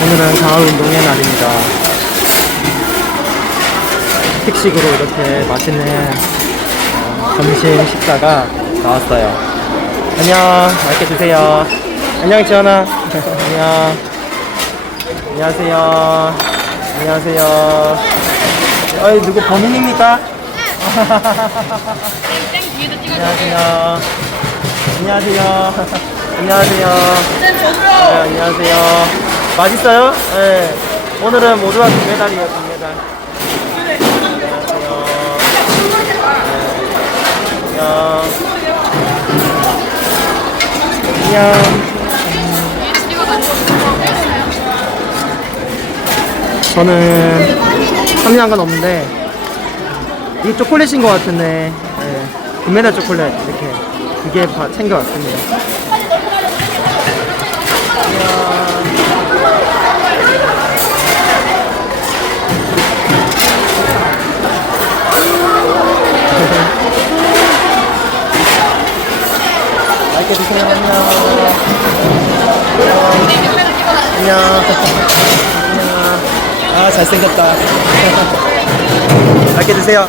오늘은 가을 운동의 날입니다. 특식으로 이렇게 맛있는 어, 점심 식사가 나왔어요. 안녕, 맛있게 드세요. 안녕, 지연아. 안녕. 안녕하세요. 안녕하세요. 어이, 누구 범인입니까? 안녕하세요. 안녕하세요. 안녕하세요. 쌤 네. 안녕하세요. 맛있어요? 네. 오늘은 모두가 금메달이에요, 금메달. 저는 참여한 건 없는데, 이게 초콜릿인 것 같은데, 네. 금메달 초콜릿, 이렇게. 두개 챙겨왔습니다. 맛있게 드세요. 안녕. 안녕. 안녕. 아, 잘생겼다. 맛있게 드세요.